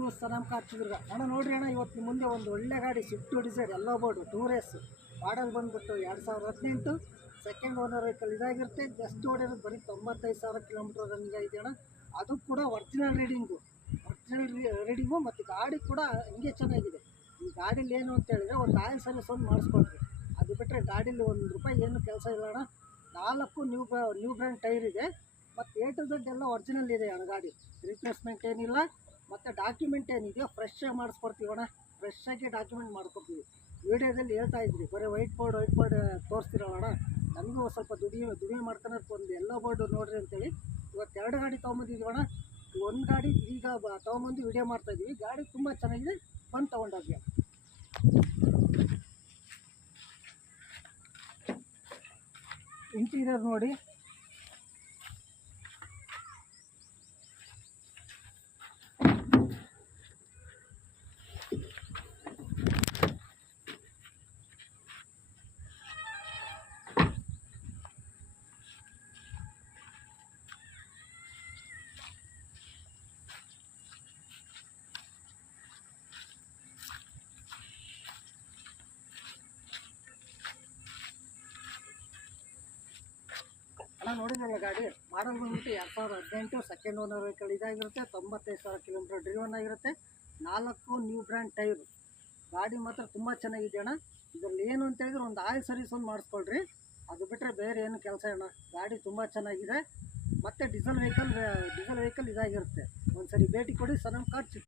To Sanam car Chitradurga. ಅಣ್ಣ ನೋಡ್ರಿ ಅಣ್ಣ, ಇವತ್ತು ಮುಂದೆ ಒಂದು ಒಳ್ಳೆ ಗಾಡಿ ಸ್ವಿಫ್ಟ್ ಡಿಸೈರ್ ಎಲ್ಲೋ ಬೋರ್ಡು 2 ಮಾಡಲ್ ಬಂದುಬಿಟ್ಟು 2018 ಸೆಕೆಂಡ್ ಓನರ್ ವೆಹಿಕಲ್ ಇದಾಗಿರುತ್ತೆ. ಜಸ್ಟ್ ಓಡಿರೋದು ಬರೀ 95,000 ಕಿಲೋಮೀಟರ್ ರನ್ನಿಂಗ್ ಆಗಿದೆ ಅಣ್ಣ. ಅದು ಕೂಡ ಒರಿಜಿನಲ್ ರೀಡಿಂಗು ಮತ್ತು ಗಾಡಿ ಕೂಡ ಹಿಂಗೆ ಚೆನ್ನಾಗಿದೆ. ಈ ಗಾಡೀಲಿ ಏನು ಅಂತ ಹೇಳಿದ್ರೆ ಒಂದು ಆಯಿಲ್ ಸರ್ವಿಸ್ ಒಂದು ಮಾಡಿಸ್ಕೊಡ್ರಿ, ಅದು ಬಿಟ್ಟರೆ ಗಾಡೀಲಿ ₹1 ಏನು ಕೆಲಸ ಇಲ್ಲ ಅಣ್ಣ. 4 ನ್ಯೂ ಬ್ರ್ಯಾಂಡ್ ಟೈರ್ ಇದೆ ಮತ್ತು A to Z ಎಲ್ಲ ಒರಿಜಿನಲ್ ಇದೆ ಅಣ್ಣ. ಗಾಡಿ ರಿಪ್ಲೇಸ್ಮೆಂಟ್ ಏನಿಲ್ಲ ಮತ್ತು ಡಾಕ್ಯುಮೆಂಟ್ ಏನಿದೆಯೋ ಫ್ರೆಶ್ ಆಗಿ ಮಾಡಿಸ್ಕೊಡ್ತೀವಿ ಅಣ್ಣ. ಫ್ರೆಶ್ ಆಗಿ ಡಾಕ್ಯುಮೆಂಟ್ ಮಾಡ್ಕೊಡ್ತೀವಿ. ವೀಡಿಯೋದಲ್ಲಿ ಹೇಳ್ತಾ ಇದ್ರಿ ಬರೀ ವೈಟ್ ಬೋರ್ಡ್ ತೋರಿಸ್ತಿರೋಣ. ನಮಗೂ ಸ್ವಲ್ಪ ದುಡಿಮೆ ಮಾಡ್ಕೊಳಕ್ಕೆ ಒಂದು ಎಲ್ಲೋ ಬೋರ್ಡು ನೋಡ್ರಿ ಅಂತೇಳಿ ಇವತ್ತು 2 ಗಾಡಿ ತೊಗೊಂಬಂದಿದ್ದೀವಿ ಅಣ್ಣ. ಒಂದು ಗಾಡಿ ಈಗ ತೊಗೊಂಬಂದು ವಿಡಿಯೋ ಮಾಡ್ತಾಯಿದ್ದೀವಿ. ಗಾಡಿ ತುಂಬ ಚೆನ್ನಾಗಿದೆ, ಬಂದು ತೊಗೊಂಡೋಗಿ. ಇಂಟೀರಿಯರ್ ನೋಡಿ, ನೋಡಿದ್ರಲ್ಲ ಗಾಡಿ ಮಾಡಲ್ ಬಂದ್ಬಿಟ್ಟು 2018 ಸೆಕೆಂಡ್ ಓನರ್ ವೆಹಿಕಲ್ ಇದಾಗಿರುತ್ತೆ. 95,000 ಕಿಲೋಮೀಟರ್ ಡ್ರಿವನ್ ಆಗಿರುತ್ತೆ. 4 ನ್ಯೂ ಬ್ರ್ಯಾಂಡ್ ಟೈರು. ಗಾಡಿ ಮಾತ್ರ ತುಂಬ ಚೆನ್ನಾಗಿದೆ ಅಣ್ಣ. ಇದರಲ್ಲಿ ಏನು ಅಂತ ಹೇಳಿದ್ರೆ ಒಂದು ಆಯಿಲ್ ಸರ್ವಿಸ್ ಒಂದು ಮಾಡಿಸ್ಕೊಳ್ರಿ, ಅದು ಬಿಟ್ಟರೆ ಬೇರೆ ಏನು ಕೆಲಸ ಅಣ್ಣ. ಗಾಡಿ ತುಂಬ ಚೆನ್ನಾಗಿದೆ ಮತ್ತು ಡೀಸೆಲ್ ವೆಹಿಕಲ್ ಇದಾಗಿರುತ್ತೆ. ಒಂದು ಸರಿ ಭೇಟಿ ಕೊಡಿ ಸನಮ್ ಕಾರ್ ಚಿತ್ರದುರ್ಗ.